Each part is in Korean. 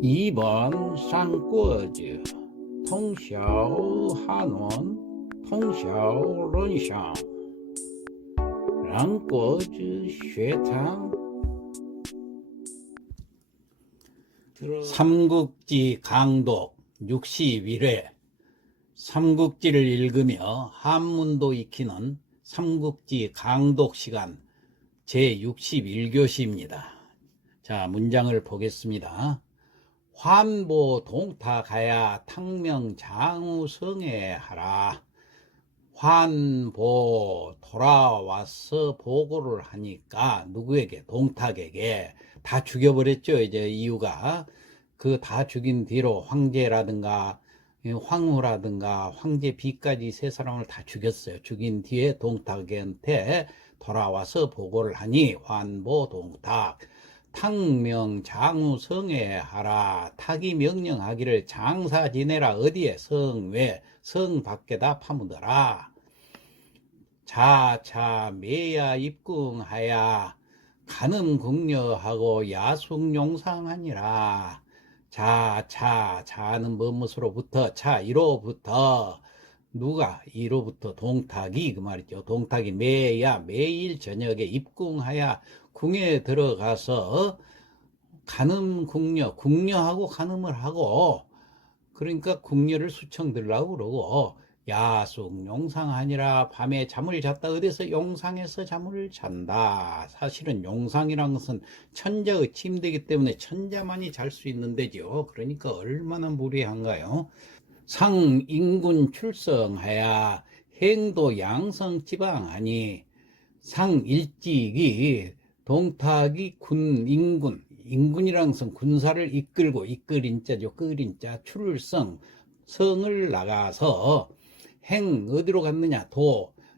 2번 상过子 通晓汉文通晓论想让国子学堂 삼국지 강독 61회 삼국지를 읽으며 한문도 익히는 삼국지 강독 시간 제61교시입니다. 자, 문장을 보겠습니다. 환보 동탁하야 탕명장우성에 하라. 환보 돌아와서 보고를 하니까 누구에게? 동탁에게. 다 죽여버렸죠. 이제 이유가 그 다 죽인 뒤로 황제라든가 황후라든가 황제 비까지 세 사람을 다 죽였어요. 죽인 뒤에 동탁한테 돌아와서 보고를 하니 환보 동탁 탕명 장우성에 하라. 탁이 명령하기를 장사 지내라. 어디에? 성외 성 밖에다 파묻어라. 자차 매야 입궁하야 간음 궁녀하고 야숙용상하니라. 자차 자는 무엇으로부터? 차 이로부터. 누가? 이로부터 동탁이 그 말이죠. 동탁이 매야 매일 저녁에 입궁하야 궁에 들어가서 간음 궁녀 궁녀하고 간음을 하고 그러니까 궁녀를 수청 들라고 그러고 야숙 용상하니라. 밤에 잠을 잤다. 어디서? 용상에서 잠을 잔다. 사실은 용상이란 것은 천자의 침대이기 때문에 천자만이 잘 수 있는 데죠. 그러니까 얼마나 무리한가요? 상인군 출성하야 행도 양성 지방하니. 상일직이 동탁이 인군이란 것은 군사를 이끌고 이끌인 자죠. 끌인 자 출성 성을 나가서 행 어디로 갔느냐?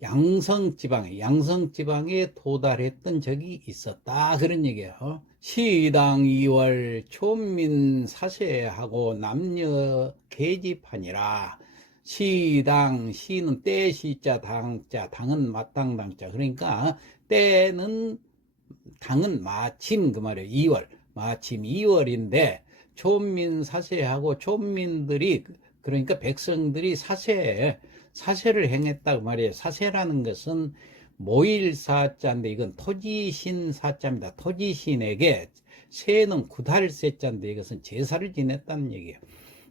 양성지방에 도달했던 적이 있었다. 그런 얘기예요. 시당 2월 촌민 사세하고 남녀 계집하니라. 시당 시는 때 시자 당자 당은 마땅당자. 그러니까 때는 당은 마침 그 말이에요. 2월 마침 2월인데 촌민 사세하고 촌민들이 그러니까 백성들이 사세를 행했다 그 말이에요. 사세라는 것은 모일사자인데 이건 토지신 사자입니다. 토지신에게 세는 구달세자인데 이것은 제사를 지냈다는 얘기예요.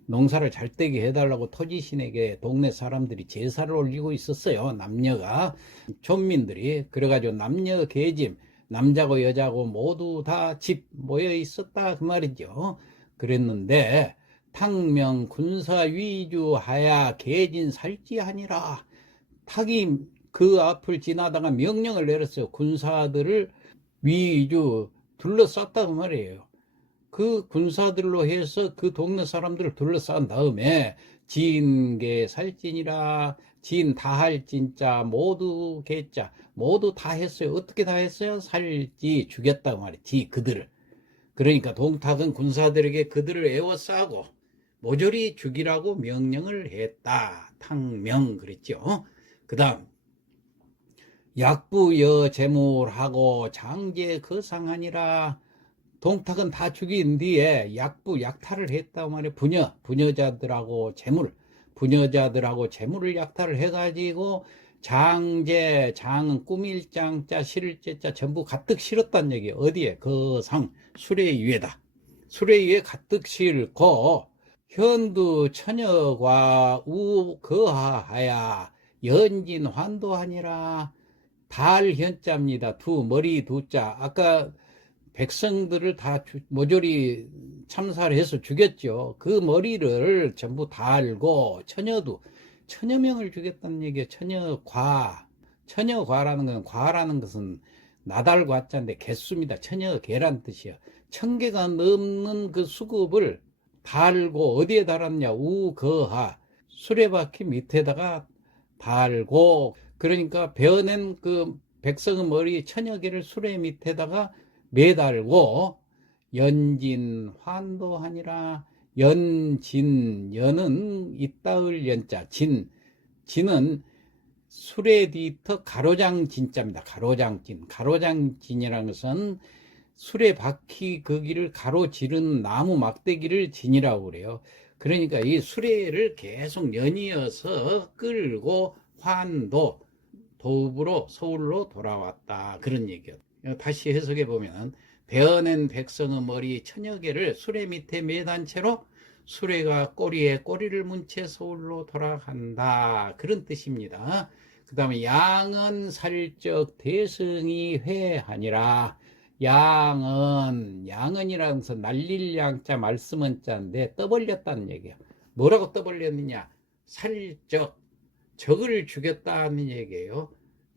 농사를 잘 되게 해달라고 토지신에게 동네 사람들이 제사를 올리고 있었어요. 남녀가 촌민들이. 그래가지고 남녀 계집 남자고 여자고 모두 다 집 모여 있었다 그 말이죠. 그랬는데 탕명 군사 위주하야 계진 살지하니라. 탁이 그 앞을 지나다가 명령을 내렸어요. 군사들을 위주 둘러쌌다고 말이에요. 그 군사들로 해서 그 동네 사람들을 둘러싼 다음에 진계 살진이라. 진 다할 진자 모두 개자 모두 다 했어요. 어떻게 다 했어요? 살지 죽였다고 말이지 그들을. 그러니까 동탁은 군사들에게 그들을 에워싸고 모조리 죽이라고 명령을 했다. 탕명 그랬죠. 그 다음 약부여 제물하고 장제 거상하니라. 동탁은 다 죽인 뒤에 약탈을 했다고 말이에요. 부녀자들하고 재물을 약탈을 해가지고 장은 꾸밀 장자 실을 제자 전부 가득 실었다는 얘기예요. 어디에? 거상 수레 위에다. 수레 위에 가득 실고 현두 처녀과 우거하야 연진 환도하니라. 달 현자입니다. 머리 두자. 아까 백성들을 다 모조리 참사를 해서 죽였죠. 그 머리를 전부 달고 천여명을 죽였다는 얘기예요. 천여과라는 것은 나달과자인데 개수입니다. 천여개란 뜻이에요. 1000개가 넘는 그 수급을 달고 어디에 달았냐? 우거하 수레바퀴 밑에다가 달고. 그러니까 베어낸 그 백성의 머리 1000여 개를 수레 밑에다가 매달고 연진 환도하니라. 연은 이따을 연자. 진은 수레 뒤터 가로장 진자입니다. 가로장진이라는 것은 수레바퀴 거기를 가로지른 나무 막대기를 진이라고 그래요. 그러니까 이 수레를 계속 연이어서 끌고 환도 도읍으로 서울로 돌아왔다, 그런 얘기예요. 다시 해석해 보면 베어낸 백성의 머리 천여 개를 수레 밑에 매단 채로 수레가 꼬리에 꼬리를 문 채 서울로 돌아간다, 그런 뜻입니다. 그 다음에 양은 살적 대승이 회하니라. 양은이라는 것은 날릴 양자 말씀은 자인데 떠벌렸다는 얘기예요. 뭐라고 떠벌렸느냐? 살적, 적을 죽였다는 얘기예요.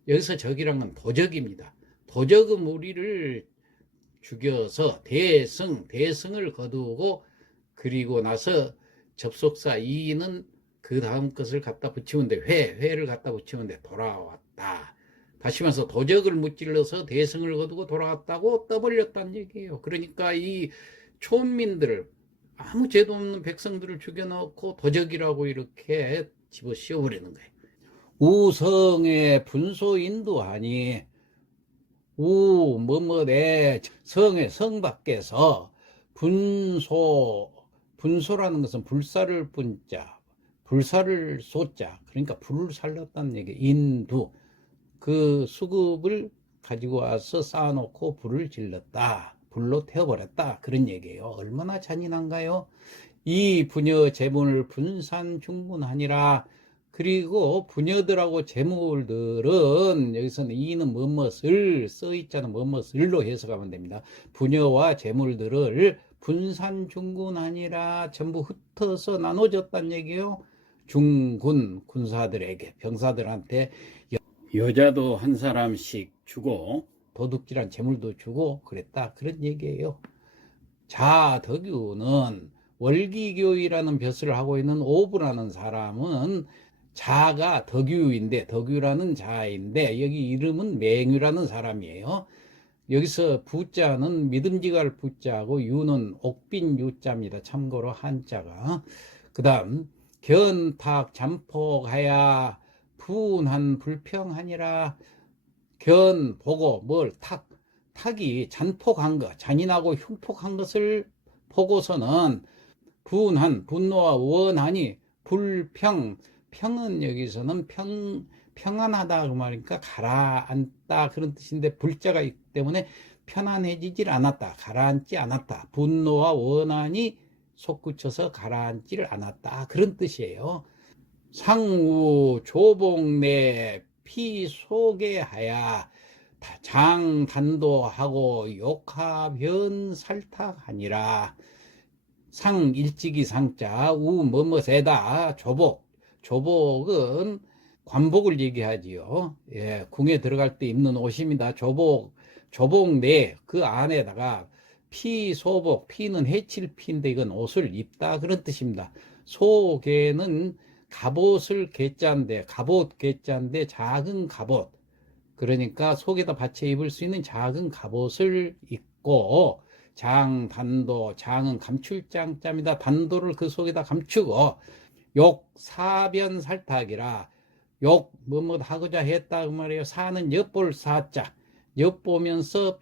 여기서 적이란 건 도적입니다. 도적의 무리를 죽여서 대승을 거두고, 그리고 나서 접속사 이는 그 다음 것을 갖다 붙이면 돼. 회를 갖다 붙이면 돼. 돌아왔다. 다시 말해서 도적을 무찔러서 대승을 거두고 돌아왔다고 떠벌렸다는 얘기예요. 그러니까 이 촌민들을, 아무 죄도 없는 백성들을 죽여놓고 도적이라고 이렇게 집어씌워버리는 거예요. 우성의 분소인도하니, 성의 성 밖에서 분소라는 것은 불사를 분자, 불사를 쏘자, 그러니까 불을 살렸다는 얘기. 인두, 그 수급을 가지고 와서 쌓아놓고 불을 질렀다, 불로 태워버렸다, 그런 얘기예요. 얼마나 잔인한가요? 이 부녀 재물을 분산중분하니라. 그리고 부녀들하고 재물들은, 여기서는 이는 뭐뭇을, 써있자는 뭐뭇을로 해석하면 됩니다. 부녀와 재물들을 분산중군하니라, 전부 흩어서 나눠졌다는 얘기예요. 중군, 군사들에게, 병사들한테 여자도 한 사람씩 주고 도둑질한 재물도 주고 그랬다, 그런 얘기예요. 자덕유는 월기교이라는 벼슬을 하고 있는 오부라는 사람은 자가 덕유인데, 덕유라는 자인데 여기 이름은 맹유라는 사람이에요. 여기서 부자는 믿음직할 부자고 유는 옥빈 유자입니다. 참고로 한자가. 그 다음 견탁 잠폭하야 분한 불평하니라. 견 보고 뭘 탁이 잔폭한 것, 잔인하고 흉폭한 것을 보고서는 분한, 분노와 원한이 평은 여기서는 평안하다 그 말이니까 가라앉다, 그런 뜻인데 불자가 있기 때문에 편안해지질 않았다, 가라앉지 않았다. 분노와 원한이 솟구쳐서 가라앉지를 않았다, 그런 뜻이에요. 상우 조복내 피소개하야 장단도하고 욕하변 살탁하니라. 상 일찍이 상자, 우 뭐뭐세다, 조복은 관복을 얘기하지요. 예, 궁에 들어갈 때 입는 옷입니다. 조복내, 그 안에다가 피소복, 피는 해칠 피인데 이건 옷을 입다, 그런 뜻입니다. 소개는 갑옷을 개자인데, 작은 갑옷, 그러니까 속에다 받쳐 입을 수 있는 작은 갑옷을 입고, 장단도, 장은 감출장자입니다. 단도를 그 속에다 감추고, 욕사변 살탁이라. 뭐뭐 하고자 했다 그 말이에요. 사는 엿볼 사자, 엿보면서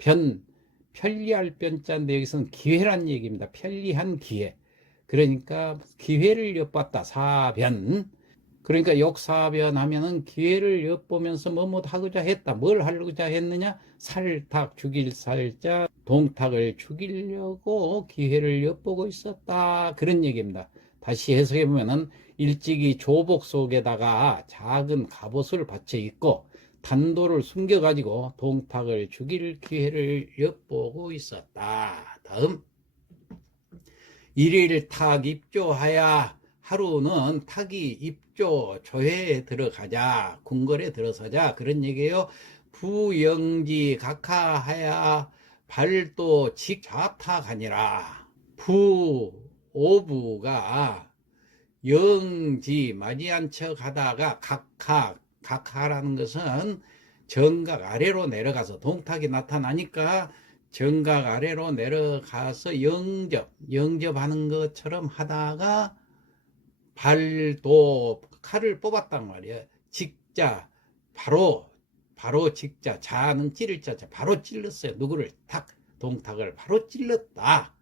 편리할 변자인데 여기서는 기회란 얘기입니다. 편리한 기회, 그러니까 기회를 엿봤다, 사변. 그러니까 욕사변 하면은 기회를 엿보면서 뭐뭐 하고자 했다. 뭘 하고자 했느냐? 살탁, 죽일 살자, 동탁을 죽이려고 기회를 엿보고 있었다, 그런 얘기입니다. 다시 해석해 보면은 일찍이 조복 속에다가 작은 갑옷을 받쳐 입고 단도를 숨겨 가지고 동탁을 죽일 기회를 엿보고 있었다. 다음, 일일 탁 입조하야. 하루는 탁이 입조 조회에 들어가자, 궁궐에 들어서자, 그런 얘기예요. 부영지 각하하야 발도 직좌탁하니라. 오부가 영지 맞이한 척 하다가 각하라는 것은 정각 아래로 내려가서, 동탁이 나타나니까 정각 아래로 내려가서 영접하는 것처럼 하다가 발도, 칼을 뽑았단 말이에요. 직자, 바로 직자, 자는 찌를 자자, 바로 찔렀어요. 누구를? 동탁을 바로 찔렀다.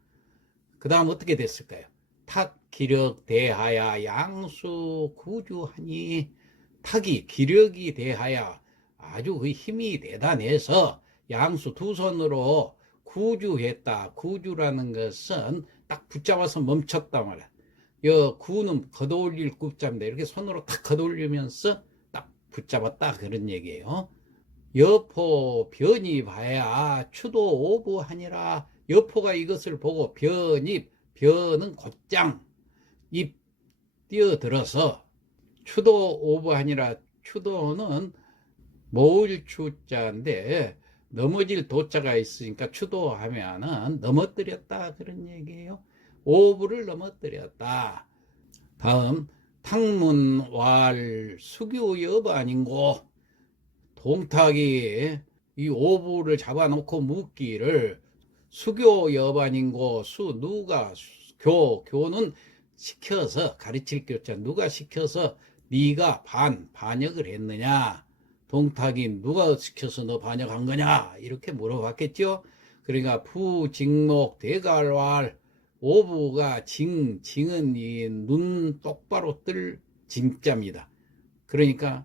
그 다음 어떻게 됐을까요? 탁 기력 대하야 양수 구주하니, 탁이 기력이 대하야 아주 그 힘이 대단해서 양수 두 손으로 구주했다. 구주라는 것은 딱 붙잡아서 멈췄단 말이야. 구는 걷어올릴 구자인데 이렇게 손으로 탁 걷어올리면서 딱 붙잡았다, 그런 얘기예요. 여포 변이 봐야 추도 오부하니라. 여포가 이것을 보고 변입, 변은 곧장 입 뛰어들어서 추도 오부하니라. 추도는 모을 추자인데 넘어질 도자가 있으니까 추도하면은 넘어뜨렸다, 그런 얘기예요. 오부를 넘어뜨렸다. 다음 탕문왈 수교여부 아닌고, 동탁이 이 오부를 잡아놓고 묻기를 수교여부 아닌고, 누가 교는 시켜서, 가르칠 교자, 누가 시켜서 네가 반역을 했느냐, 동탁이 누가 시켜서 너 반역한 거냐, 이렇게 물어봤겠죠. 그러니까 부직목 대갈왈, 오부가 징은 이 눈 똑바로 뜰 징자입니다. 그러니까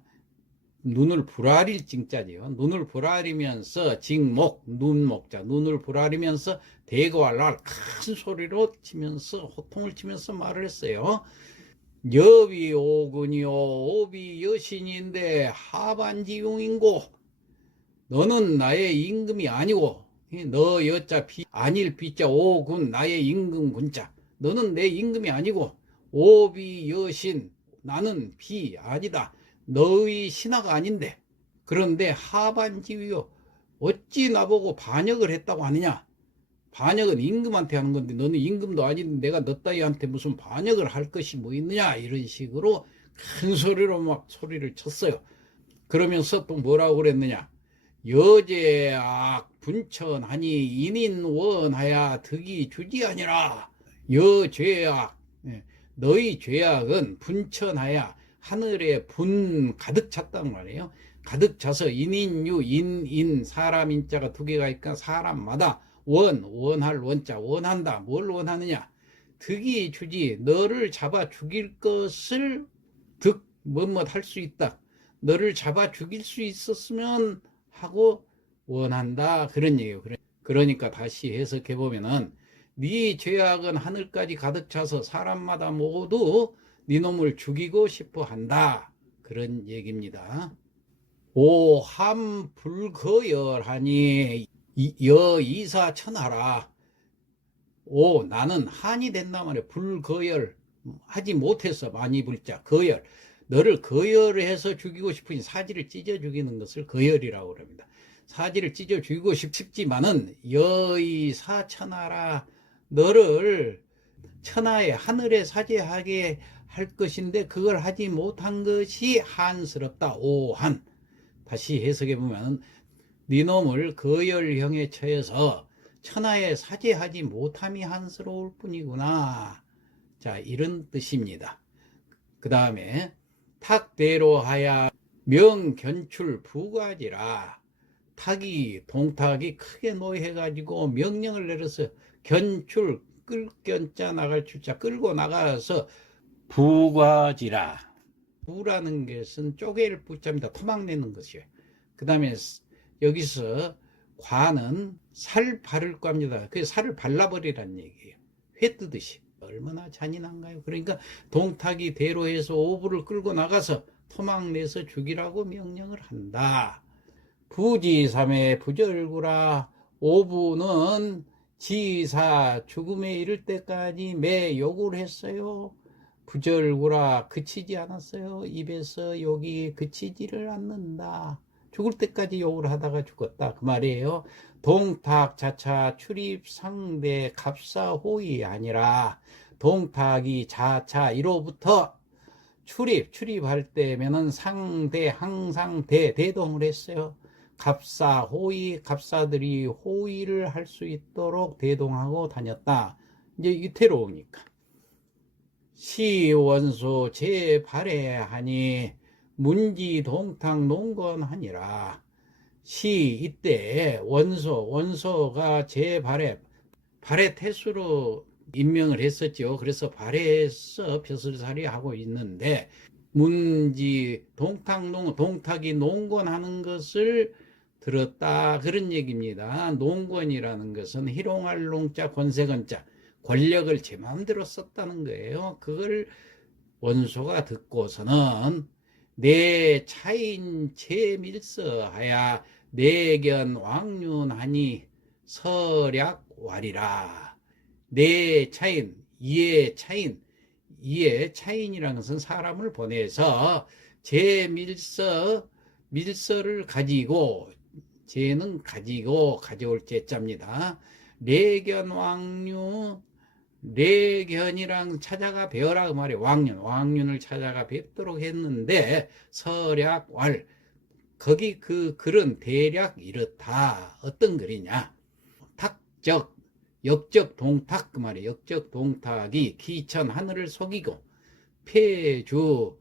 눈을 부라릴 징자지요. 눈을 부라리면서 징목, 눈목자, 눈을 부라리면서 대갈왈 큰 소리로 치면서, 호통을 치면서 말을 했어요. 여비 오군이요 오비 여신인데 하반지용인고, 너는 나의 임금이 아니고, 너 여자 비 아닐 비자 오군 나의 임금 군자, 너는 내 임금이 아니고 오비 여신, 나는 비 아니다, 너의 신하가 아닌데, 그런데 하반지위요, 어찌 나보고 반역을 했다고 하느냐. 반역은 임금한테 하는 건데 너는 임금도 아닌데 내가 너 따위한테 무슨 반역을 할 것이 뭐 있느냐, 이런 식으로 큰 소리로 막 소리를 쳤어요. 그러면서 또 뭐라고 그랬느냐. 여제악 분천하니 인인원하야 득이 주지아니라. 여죄악, 너희 죄악은 분천하야 하늘에 분 가득 찼단 말이에요. 가득 차서 인인유, 인인 사람 인자가 두 개가 있으니까 사람마다 원할 원자, 원한다. 뭘 원하느냐. 득이 주지, 너를 잡아 죽일 것을 뭐뭐 할 수 있다. 너를 잡아 죽일 수 있었으면 하고 원한다, 그런 얘기예요. 그러니까 다시 해석해 보면은 네 죄악은 하늘까지 가득 차서 사람마다 모두 네 놈을 죽이고 싶어 한다, 그런 얘기입니다. 오함 불거열하니 여이사천하라. 나는 한이 된단 말이야. 불거열, 하지 못해서 많이 불자 거열, 너를 거열해서 죽이고 싶으니 사지를 찢어 죽이는 것을 거열이라고 합니다. 사지를 찢어 죽이고 싶지만은 여이사천하라, 너를 천하에 하늘에 사죄하게 할 것인데 그걸 하지 못한 것이 한스럽다. 오한, 다시 해석해 보면 네 놈을 거열형에 처해서 천하에 사죄하지 못함이 한스러울 뿐이구나. 자, 이런 뜻입니다. 그 다음에 탁대로 하야 명견출 부과지라. 동탁이 크게 노해가지고 명령을 내려서 견출, 끌견자 나갈 출자, 끌고 나가서 부과지라. 부라는 것은 쪼갤 부자입니다. 토막 내는 것이에요. 그 다음에 여기서 과는 살 바를 겁니다. 그 살을 발라버리라는 얘기예요. 회 뜨듯이. 얼마나 잔인한가요? 그러니까 동탁이 대로해서 오부를 끌고 나가서 토막 내서 죽이라고 명령을 한다. 부지삼의 부절구라. 오부는 지사 죽음에 이를 때까지 매 욕을 했어요. 부절구라, 그치지 않았어요. 입에서 욕이 그치지를 않는다. 죽을 때까지 욕을 하다가 죽었다, 그 말이에요. 동탁 자차 출입 상대 갑사호이 아니라, 동탁이 자차 이로부터 출입할 때면은 상대, 항상 대동을 했어요. 갑사호이, 갑사들이 호의를 할 수 있도록 대동하고 다녔다. 이제 유태로우니까. 시원소 제발해하니 문지 동탁 농건하니라. 이때 원소가 제 발해 태수로 임명을 했었죠. 그래서 발해에서 벼슬살이 하고 있는데, 문지 동탁이 농건하는 것을 들었다, 그런 얘기입니다. 농건이라는 것은 희롱할 농자 권세건자, 권력을 제 마음대로 썼다는 거예요. 그걸 원소가 듣고서는 내 차인 제밀서하야 내견 왕륜하니 설약왈이라. 내 차인, 이에 차인이라는 것은 사람을 보내서 밀서를 가지고, 제는 가지고, 가져올 제자입니다. 내견 왕륜, 내견이랑 찾아가 뵈어라 그 말이에요. 왕륜을 찾아가 뵙도록 했는데, 설약왈, 거기 그 글은 대략 이렇다. 어떤 글이냐? 역적 동탁 그 말이에요. 역적 동탁이 기천 하늘을 속이고 폐주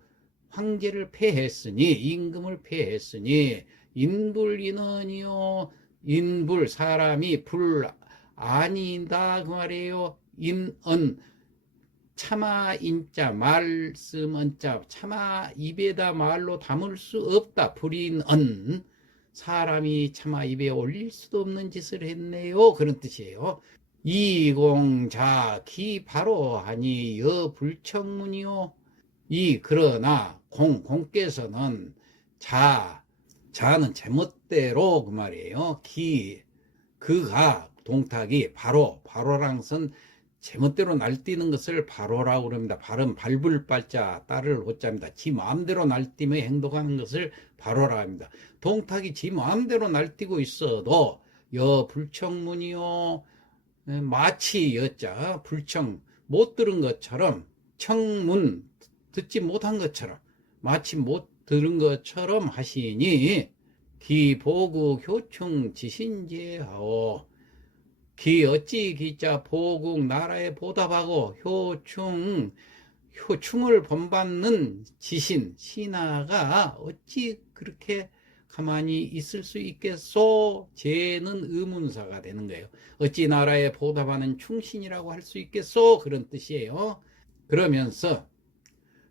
황제를 패했으니, 임금을 패했으니, 인불인언이요, 인불 사람이 불 아니다 그 말이에요. 인언 차마 인자 말씀 언자, 차마 입에다 말로 담을 수 없다. 불인언, 사람이 차마 입에 올릴 수도 없는 짓을 했네요, 그런 뜻이에요. 이공자 기 바로 하니 여 불청문이요. 그러나 공께서는 자는 제멋대로 그 말이에요. 그가 동탁이 바로랑 선 제멋대로 날뛰는 것을 바로라고 그럽니다. 발은 밟을 발자 따를 호자입니다. 지 마음대로 날뛰며 행동하는 것을 바로라 합니다. 동탁이 지 마음대로 날뛰고 있어도 여 불청문이요, 마치 여자 불청 못 들은 것처럼, 청문 듣지 못한 것처럼, 마치 못 들은 것처럼 하시니 기보국 효충 지신제하오. 어찌 기자 보국 나라에 보답하고 효충을 본받는 신하가 어찌 그렇게 가만히 있을 수 있겠소? 쟤는 의문사가 되는 거예요. 어찌 나라에 보답하는 충신이라고 할 수 있겠소? 그런 뜻이에요. 그러면서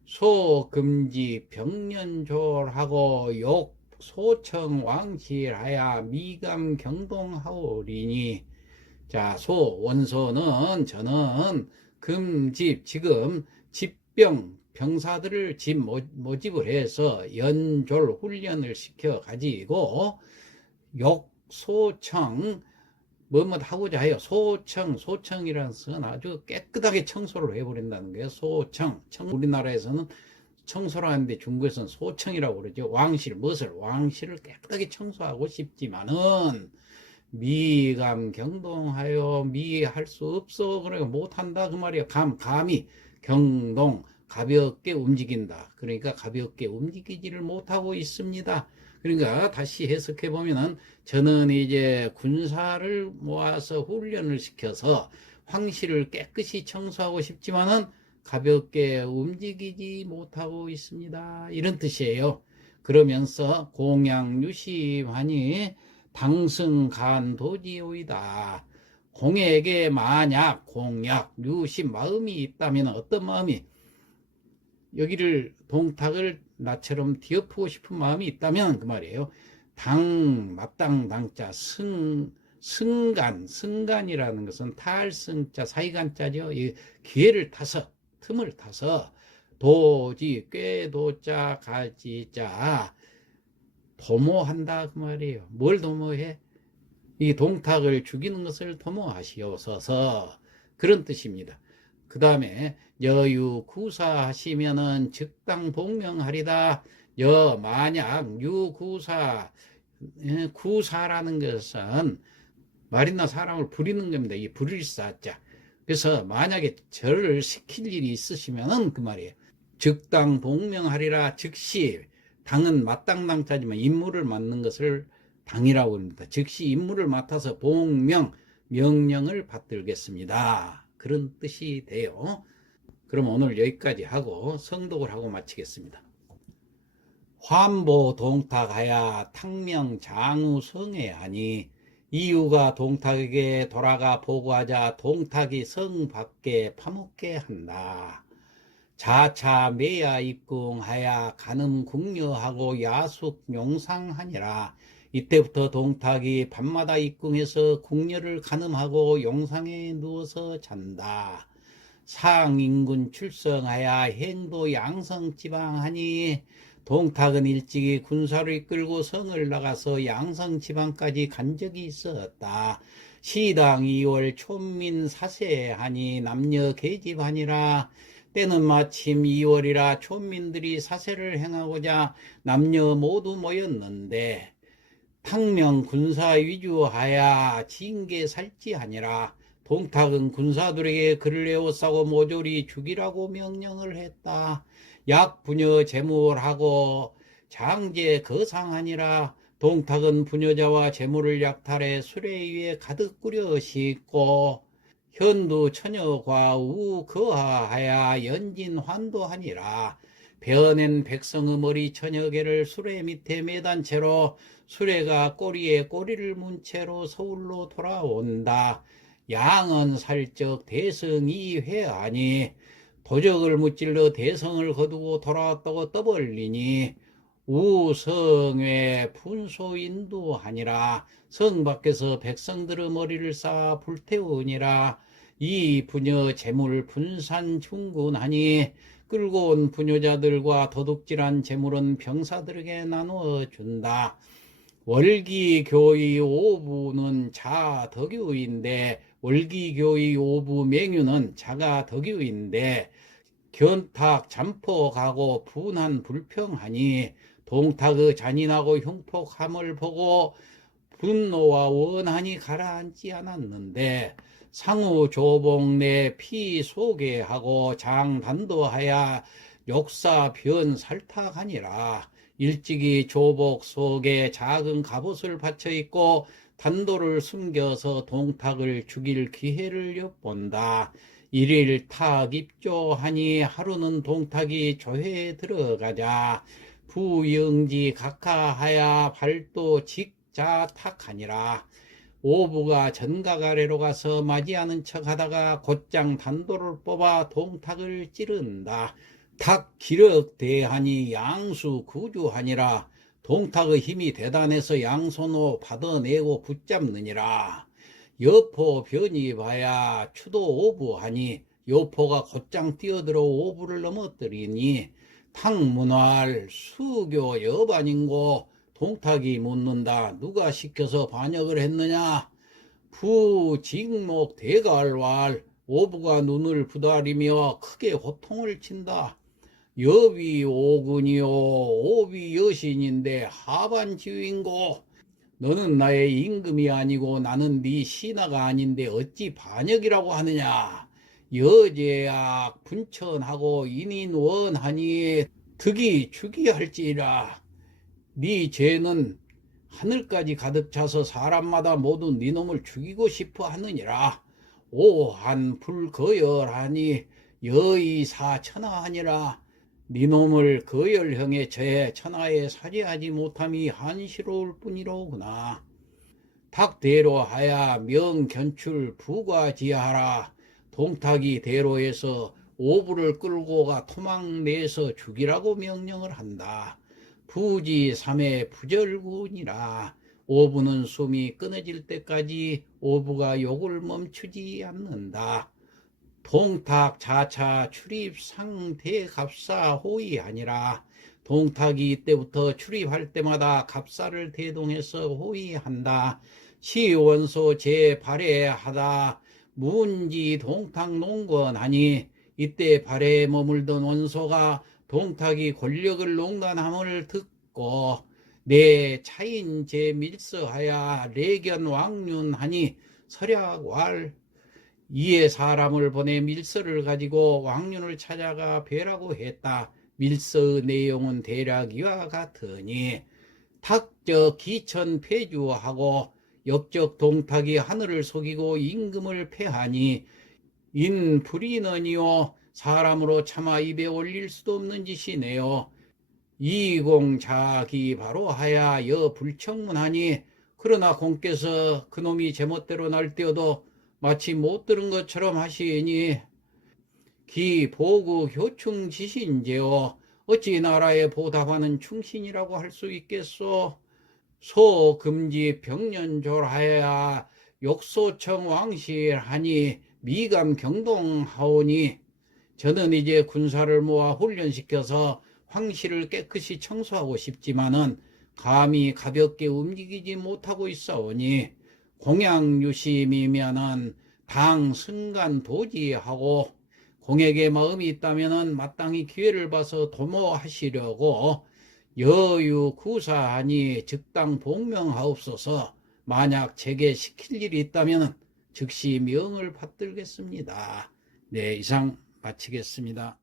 소금지 병년졸하고 욕 소청 왕실하야 미감 경동하오리니. 자, 원소는 저는 지금 병사들을 모집을 해서 연졸 훈련을 시켜 가지고 소청 뭐뭐 하고자 해요. 소청이라는 것은 아주 깨끗하게 청소를 해버린다는 거예요. 우리나라에서는 청소를 하는데 중국에서는 소청이라고 그러죠. 왕실을 깨끗하게 청소하고 싶지만은 미감 경동하여 미할 수 없어. 그러니까 못한다 그 말이에요. 감히 경동, 가볍게 움직인다. 그러니까 가볍게 움직이지를 못하고 있습니다. 그러니까 다시 해석해 보면은, 저는 이제 군사를 모아서 훈련을 시켜서 황실을 깨끗이 청소하고 싶지만은 가볍게 움직이지 못하고 있습니다. 이런 뜻이에요. 그러면서 공양유심하니 당승간도지오이다. 공에게 만약 유심 마음이 있다면, 어떤 마음이, 여기를 동탁을 나처럼 뒤엎고 싶은 마음이 있다면 그 말이에요. 마땅당자 승간이라는 것은 탈승자 사이간자죠. 이 틈을 타서 도지 꾀도자 가지자 도모한다 그 말이에요. 뭘 도모해? 이 동탁을 죽이는 것을 도모하시옵소서, 그런 뜻입니다. 그 다음에 여유 구사하시면은 즉당 복명하리다. 만약 구사라는 것은 말이나 사람을 부리는 겁니다. 이 부릴사자. 그래서 만약에 절을 시킬 일이 있으시면은 그 말이에요. 즉당 복명하리라. 즉시, 당은 마땅당자지만 임무를 맡는 것을 당이라고 합니다. 즉시 임무를 맡아서 명령을 받들겠습니다. 그런 뜻이 돼요. 그럼 오늘 여기까지 하고 성독을 하고 마치겠습니다. 환보 동탁하야 탕명장우성에 하니 이유가 동탁에게 돌아가 보고하자 동탁이 성 밖에 파묻게 한다. 자차 매야 입궁하야 간음 궁녀하고 야숙 용상하니라. 이때부터 동탁이 밤마다 입궁해서 궁녀를 간음하고 용상에 누워서 잔다. 상인군 출성하야 행도 양성지방하니 동탁은 일찍이 군사를 이끌고 성을 나가서 양성지방까지 간 적이 있었다. 시당 2월 촌민 사세하니 남녀 계집하니라. 때는 마침 2월이라 촌민들이 사세를 행하고자 남녀 모두 모였는데 탕명 군사 위주하야 징계 살지하니라. 동탁은 군사들에게 글을 에워싸고 모조리 죽이라고 명령을 했다. 약 부녀 제물하고 장제 거상하니라. 동탁은 부녀자와 제물을 약탈해 수레 위에 가득 꾸려 싣고 현두 처녀과 거하하야 연진 환도하니라. 베어낸 백성의 머리 처녀개를 수레 밑에 매단 채로 수레가 꼬리에 꼬리를 문 채로 서울로 돌아온다. 양은 살적 대성이 회하니 도적을 무찔러 대성을 거두고 돌아왔다고 떠벌리니 우성회 분소인도하니라. 성 밖에서 백성들의 머리를 쌓아 불태우니라. 이 부녀 재물 분산 중군하니 끌고 온 부녀자들과 도둑질한 재물은 병사들에게 나누어 준다. 월기교의 오부는 자덕유인데 월기교의 오부 맹유는 자가 덕유인데 견탁 잠폭하고 분한 불평하니 동탁의 잔인하고 흉폭함을 보고 분노와 원한이 가라앉지 않았는데 상우 조봉 내 피 소개하고 장단도하야 욕사 변 살탁하니라. 일찍이 조복 속에 작은 갑옷을 받쳐 입고 단도를 숨겨서 동탁을 죽일 기회를 엿본다. 일일 탁 입조하니 하루는 동탁이 조회에 들어가자 부영지 각하하야 발도 직자탁하니라. 오부가 전각 아래로 가서 맞이하는 척하다가 곧장 단도를 뽑아 동탁을 찌른다. 탁 기력 대하니 양수 구주하니라. 동탁의 힘이 대단해서 양손으로 받아내고 붙잡느니라. 여포 변이봐야 추도 오부하니 여포가 곧장 뛰어들어 오부를 넘어뜨리니 탕문활 수교 여반인고. 동탁이 묻는다. 누가 시켜서 반역을 했느냐? 부직목 대갈왈. 오부가 눈을 부다리며 크게 호통을 친다. 여비 오군이요 오비 여신인데 하반지위인고. 너는 나의 임금이 아니고 나는 네 신하가 아닌데 어찌 반역이라고 하느냐. 여제약 분천하고 인인원하니 득이 주기할지라. 네 죄는 하늘까지 가득 차서 사람마다 모두 네 놈을 죽이고 싶어 하느니라. 오한 불거열하니 여의사천하하니라. 네 놈을 거열형에 처해 천하에 살해하지 못함이 한시로울 뿐이로구나. 탁대로 하야 명견출 부과지하라. 동탁이 대로에서 오부를 끌고 가 토막내서 죽이라고 명령을 한다. 부지 3회 부절군이라. 오부는 숨이 끊어질 때까지 오부가 욕을 멈추지 않는다. 동탁 자차 출입 상대 갑사 호위하니라. 동탁이 이때부터 출입할 때마다 갑사를 대동해서 호위한다. 시원소 제발해하다 문지 동탁 농건하니 이때 발해에 머물던 원소가 동탁이 권력을 농단함을 듣고 내 차인 제밀서하야 레견 왕륜하니 설약왈. 이에 사람을 보내 밀서를 가지고 왕륜을 찾아가 뵈라고 했다. 밀서의 내용은 대략 이와 같으니 탁적 기천 폐주하고 역적 동탁이 하늘을 속이고 임금을 패하니 인불인언이요 사람으로 차마 입에 올릴 수도 없는 짓이네요. 이공자기 바로 하야 여 불청문하니 그러나 공께서 그놈이 제멋대로 날뛰어도 마치 못 들은 것처럼 하시니 기 보구 효충 지신제요 어찌 나라에 보답하는 충신이라고 할 수 있겠소. 소금지 병년졸하야 욕소청 왕실하니 미감 경동하오니 저는 이제 군사를 모아 훈련시켜서 황실을 깨끗이 청소하고 싶지만은 감히 가볍게 움직이지 못하고 있사오니 공양유심이면은 당 승간 도지하고 공에게 마음이 있다면은 마땅히 기회를 봐서 도모하시려고 여유 구사하니 즉당 복명하옵소서. 만약 제게 시킬 일이 있다면 즉시 명을 받들겠습니다. 네, 이상 마치겠습니다.